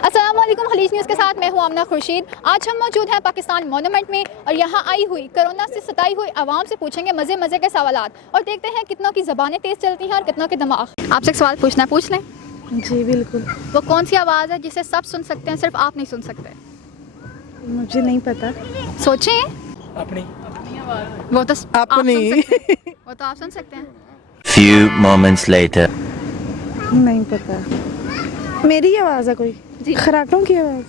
अस्सलाम वालेकुम, खलीज न्यूज़ के साथ मैं हूं आमना खुर्शीद। आज हम मौजूद हैं पाकिस्तान मॉन्यूमेंट में और यहां आई हुई कोरोना से सताई हुई आवाम से पूछेंगे मज़े के सवालात और देखते हैं कितनों की ज़बानें तेज़ चलती हैं और कितनों के दिमाग। आपसे एक सवाल पूछना है, पूछ लें? जी बिल्कुल। वो कौन सी आवाज़ है जिसे सब सुन सकते हैं, सिर्फ आप नहीं सुन सकते? मुझे नहीं पता। सोचें। अपनी वो तो अपनी वो तो आप सुन सकते हैं। Few moments later. नहीं पता। मेरी आवाज़ है कोई? जी। खराटों की आवाज़।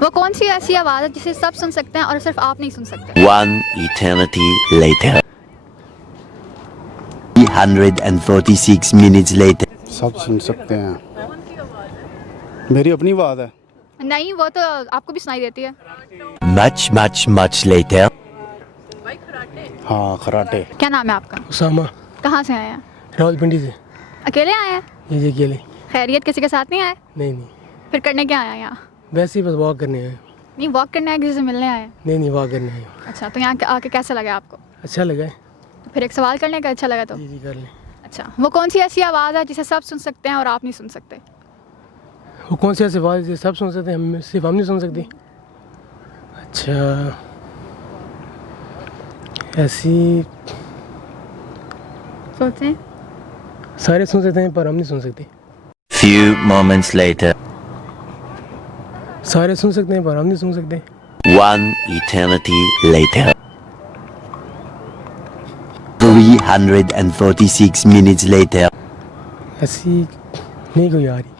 वो कौन सी ऐसी आवाज़ है जिसे सब सुन सकते हैं और सिर्फ आप नहीं सुन सकते? One eternity later. 346 minutes later. सब सुन सकते हैं। मेरी अपनी आवाज़ है। नहीं, वो तो आपको भी सुनाई देती है। Much later. हाँ, खराटे। क्या नाम है आपका? उसामा कहाँ से आए हैं? रावलपिंडी से। अकेले आए हैं? ये अकेले? खैरियत, किसी के साथ नहीं आए? नहीं फिर करने क्या आया यहाँ? वैसे ही बस वॉक करने आए। नहीं, वॉक करने आए, किसी से मिलने आए? नहीं वॉक करने आए। अच्छा, तो यहाँ आके कैसा लगा आपको? अच्छा लगा है। तो फिर एक सवाल करने का अच्छा लगा तो? जी कर लें। अच्छा, वो कौन सी ऐसी आवाज़ है जिसे सब सुन सकते हैं और आप नहीं सुन सकते? वो कौन सी ऐसी आवाज़ है सब सुन सकते हैं, हम सिर्फ हम नहीं सुन सकती? अच्छा, ऐसी सोचें। सारे सुन सकते हैं पर हम नहीं सुन सकते। Few moments later. सारे सुन सकते हैं पर हम नहीं सुन सकते। One eternity later. 346 minutes later. ऐसी नहीं कोई आ रही।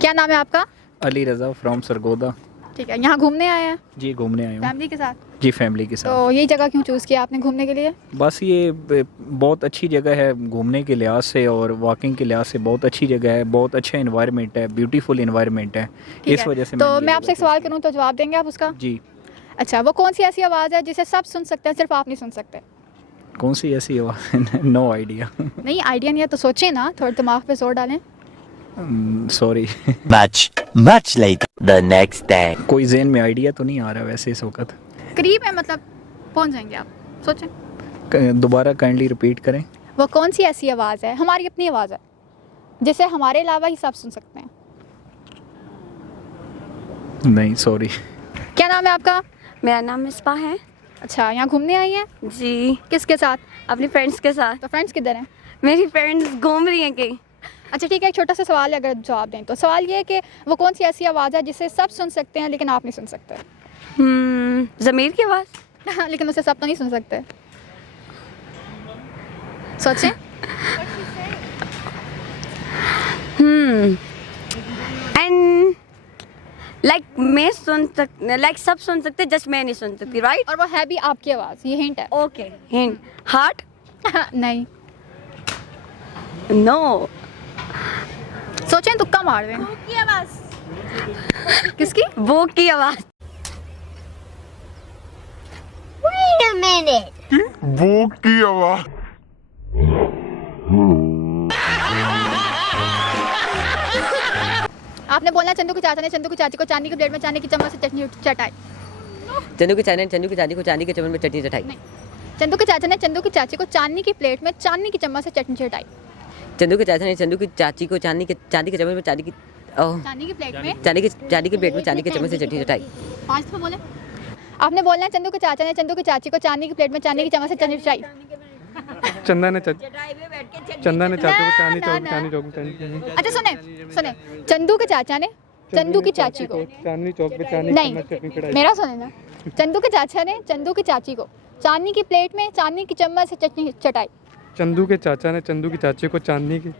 क्या नाम है आपका? अली रज़ा फ्रॉम सरगोदा। ठीक है, यहाँ घूमने आए हैं जी घूमने आया हूँ। फैमिली के साथ? जी फैमिली के साथ। तो यही जगह क्यों चूज़ किया आपने घूमने के लिए? बस ये बहुत अच्छी जगह है घूमने के लिहाज से और वॉकिंग के लिहाज से बहुत अच्छी जगह है, बहुत अच्छा इन्वायरमेंट है, ब्यूटीफुल इन्वायरमेंट है, ठीक इस है। वजह से तो मैंने मैं ये आपसे एक जगह सवाल choose करूँ तो जवाब देंगे आप उसका? की। जी। अच्छा, वो कौन सी ऐसी आवाज़ है जिसे सब सुन सकते हैं, सिर्फ आप नहीं सुन सकते? कौन सी ऐसी आवाज़? No idea. नहीं, आइडिया नहीं है तो सोचें ना, थोड़ा दिमाग पे जोर डालें। Sorry. Much later. The next day. कोई जहन में आइडिया तो नहीं आ रहा वैसे इस वक्त। करीब है, मतलब पहुंच जाएंगे आप, सोचें। दोबारा काइंडली रिपीट करें। वो कौन सी ऐसी आवाज़ है, हमारी अपनी आवाज़ है, जिसे हमारे अलावा ही सब सुन सकते हैं? नहीं सॉरी। क्या नाम है आपका? मेरा नाम मिसबा है। अच्छा, यहाँ घूमने आई हैं? जी, किसके साथ? अपनी फ्रेंड्स के साथ। तो फ्रेंड्स किधर हैं? मेरी फ्रेंड्स घूम रही हैं कहीं। अच्छा ठीक है, एक छोटा सा सवाल है, अगर जवाब दें तो। सवाल ये है कि वो कौन सी ऐसी आवाज़ है जिसे सब सुन सकते हैं लेकिन आप नहीं सुन सकते? ज़मीर की आवाज़। लेकिन उसे सब तो नहीं सुन सकते। सोचें। एंड लाइक सब सुन सकते, जस्ट मैं नहीं सुन सकती, राइट? और वो है भी आपकी आवाज़, ये हिंट है। Okay, hint. हार्ट? नहीं। नो। सोचें, तुक्का मार दें। की आवाज़। किसकी? वो की आवाज़। आपने बोलना, चंदू के चाचा ने चंदू की चाची को चांदी की प्लेट में चांदी की चम्मच से चटनी चटाई। चंदू के चाचा ने चंदू की चाची को चांदी के चम्मच में चटनी चटाई। नहीं, चंदू के चाचा ने चंदू की चाची को चांदी की प्लेट में चांदी की चम्मच से चटनी चटाई। चंदू के चाचा ने चंदू की चाची को चांदी के चम्मच में चांदी की प्लेट में चांदी की प्लेट में चांदी के चम्मच से चटनी चटाई। 5 दफा बोले। आपने बोलना है, चंदू के चाचा ने चंदू की चाची को चांदी की प्लेट में चांदी की चम्मच से चटनी चटाई। चंदा ने चाचू को चांदी चौक अच्छा सुने, चंदू के चाचा ने चंदू की चाची को चांदनी चौक पे नहीं, मेरा सुने ना। चंदू के चाचा ने चंदू की चाची को चांदी की प्लेट में चांदी की चम्मच से चटनी चटाई। चंदू के चाचा ने चंदू की चाची को चांदनी की।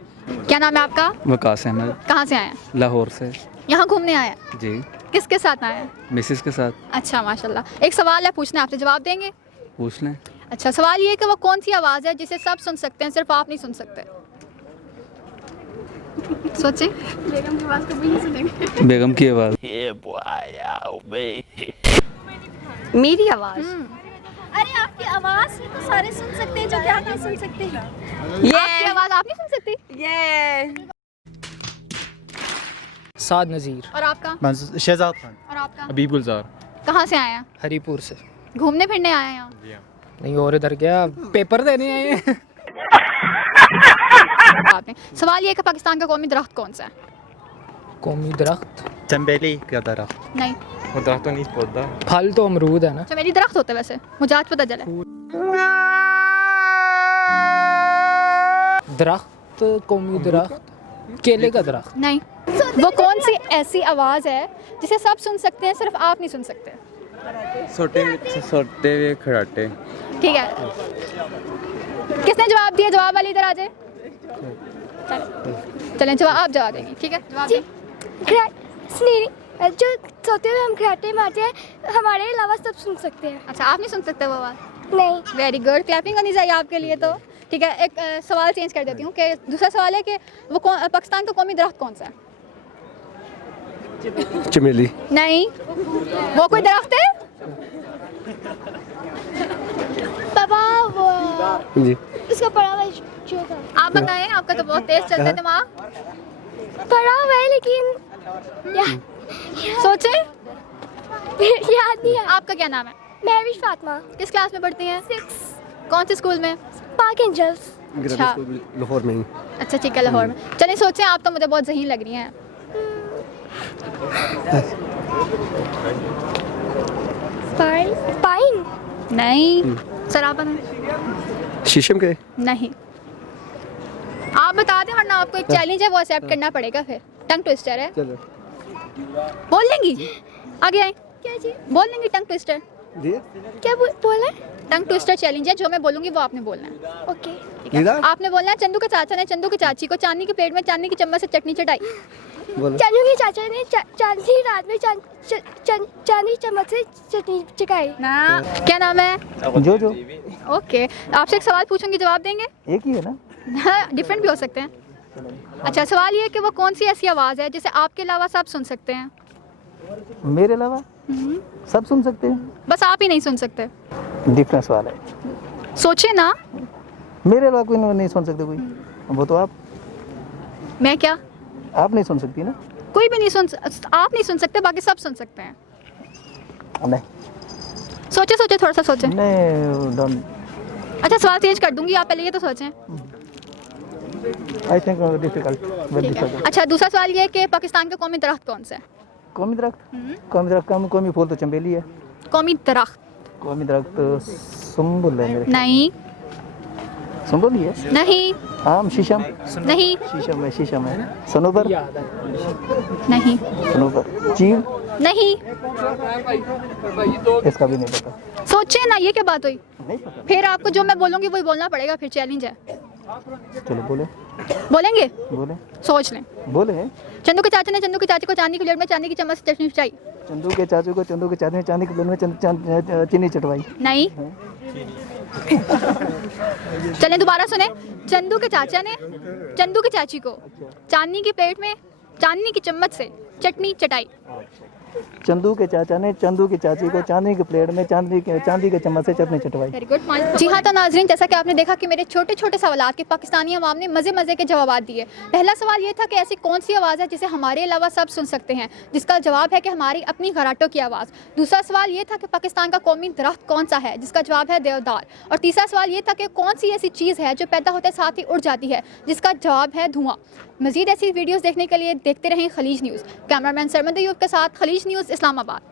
क्या नाम है आपका? वकास अहमद। कहाँ से आए हैं? लाहौर से। यहाँ घूमने आए हैं? जी किसके साथ आए हैं? मिसेस के साथ। अच्छा माशाल्लाह। एक सवाल है पूछना, आपसे जवाब देंगे? पूछ लें। अच्छा, सवाल ये है कि वो कौन सी आवाज़ है जिसे सब सुन सकते हैं, सिर्फ आप नहीं सुन सकते? सोचें। बेगम की आवाज़ कभी नहीं सुनेंगे। बेगम की आवाज़। मेरी आवाज़। अरे आपकी आवाज़ ही तो सारे सुन सकते हैं जो क्या नहीं सुन सकते। आपकी आवाज़ आप नहीं सुन सकती? ये साद नज़ीर। और आपका? शहजाद खान। और आपका? हबीब गुलजार। कहाँ से आए हैं? हरीपुर से। घूमने फिरने आए हैं यहाँ? नहीं और इधर क्या पेपर देने आए हैं। सवाल ये है कि पाकिस्तान का कौमी दरख्त कौन सा है? कौमी दरख्त चंबेली का दरख्त। नहीं। वो दरख्त तो नहीं पौधा। फल तो अमरूद है ना। चमेली दरख्त होता है वैसे, मुझे आज पता चला। दरख्त कौमी दरख्त केले का दरख्त। नहीं। वो कौन सी ऐसी आवाज़ है जिसे सब सुन सकते हैं, सिर्फ आप नहीं सुन सकते? सोते हुए खड़ाटे। ठीक है, किसने जवाब दिया? जवाब वाली इधर आ जाए। चलें जवाब, आप जवाब देंगे। ठीक है, जवाब जी। जो सोते हुए हम खराटे मारते हैं, हमारे अलावा सब सुन सकते हैं। अच्छा, आप नहीं सुन सकते वो आवाज़? नहीं। वेरी गुड, क्लैपिंग करनी चाहिए आपके लिए तो। ठीक है, एक सवाल चेंज कर देती हूँ कि दूसरा सवाल है कि वो पाकिस्तान का कौमी दरख्त कौन सा है? चमेली। नहीं। वो कोई दरख्त है? पापा वो जी। उसका पढ़ा हुआ जो था। आप बताएं, आपका तो बहुत तेज चलता है दिमाग। पढ़ा हुआ है लेकिन सोचें। याद नहीं है। आपका क्या नाम है? महविश फातिमा। किस क्लास में पढ़ती हैं? 6 कौन से स्कूल में? पाक एंजल्स। अच्छा, लाहौर में ही। अच्छा ठीक है, लाहौर में। चलिए सोचें, आप तो मुझे बहुत ज़हीन लग रही हैं। पाइन। नहीं। सर आप बताएं। शीशम के। नहीं। आप बता दें, वरना आपको एक चैलेंज है वो एक्सेप्ट करना पड़ेगा। फिर टंग ट्विस्टर है। चलो। बोल लेंगी? आगे आए। क्या जी? बोल लेंगी टंग ट्विस्टर? क्या बोला? टंग ट्विस्टर चैलेंज है, जो मैं बोलूंगी वो आपने बोलना है। ओके। ठीक है, आपने बोलना है चंदू के चाचा ने चंदू की चाची को चांदी के प्लेट में चांदी की चम्मच से चटनी चटाई। चंदू के चाचा ने चांदी रात में चांदी चम्मच से चटनी चखाई। ना, क्या नाम है? जो जो ओके, आपसे एक सवाल पूछूंगी, जवाब देंगे? एक ही है ना। डिफरेंट भी हो सकते हैं। अच्छा, सवाल ये है कि वो कौन सी ऐसी आवाज़ है जिसे आपके अलावा सब सुन सकते हैं? मेरे अलावा सब सुन सकते हैं। बस आप ही नहीं सुन सकते। डिफरेंस वाला है। सोचिए ना। मेरे अलावा कोई नहीं सुन सकते कोई। वो तो आप मैं क्या? आप नहीं सुन सकती ना। कोई भी नहीं सुन, आप नहीं सुन सकते, बाकी सब सुन सकते हैं। नहीं सोचे सोचे, थोड़ा सा सोचें। नहीं डोंट। अच्छा, सवाल चेंज कर दूंगी, आप पहले ये तो सोचें। आई थिंक डिफिकल्ट, वेरी ठीक है। डिफिकल्ट। अच्छा, दूसरा सवाल ये है कि पाकिस्तान का कौमी दरख्त कौन सा है? कौमी दरख्त कौमी फूल तो चंबेली है। कौमी दरख्त? कौमी दरख्त सुंबुल है मेरे। नहीं। सुंबुल ही है। नहीं। आम शीशम। नहीं। शीशम है। सनोबर। नहीं। सनोबर। चील। नहीं। इसका भी नहीं पता। सोचे ना, ये क्या बात हुई? नहीं पता। फिर आपको जो मैं बोलूंगी वही बोलना पड़ेगा, फिर चैलेंज है। चलो बोले। बोलेंगे? बोले। सोच लें। बोले। चंदू के चाचा ने चंदू की चाची को चांदी की प्लेट में चांदी की चम्मच से चटनी चटाई। चंदू के चाचू को चंदू के चाचा ने चांदी की प्लेट में चीनी चटवाई। नहीं। चलें दोबारा सुने। चंदू के चाचा ने चंदू की चाची को चांदी की प्लेट में चांदी की चम्मच से चटनी चटाई। चंदू के चाचा ने चंदू की चाची को चांदी की प्लेट में चांदी के चम्मच से चटनी चटवाई। Very good. जी हाँ, तो नाजरीन, जैसा कि आपने देखा कि मेरे छोटे छोटे सवालात के पाकिस्तानी अवाम ने मज़े मज़े के जवाब दिए। पहला सवाल ये था कि ऐसी कौन सी आवाज़ है जिसे हमारे अलावा सब सुन सकते हैं, जिसका जवाब है कि हमारी अपनी खराटों की आवाज़। दूसरा सवाल ये था कि पाकिस्तान का कौमी दरख्त कौन सा है, जिसका जवाब है देवदार। और तीसरा सवाल ये था कि कौन सी ऐसी चीज़ है जो पैदा होते साथ ही उड़ जाती है, जिसका जवाब है धुआं। मज़ीद ऐसी वीडियोज़ देखने के लिए देखते रहें खलीज न्यूज़। कैमरामैन सरमद अयूब के साथ खलीज न्यूज़, इस्लामाबाद।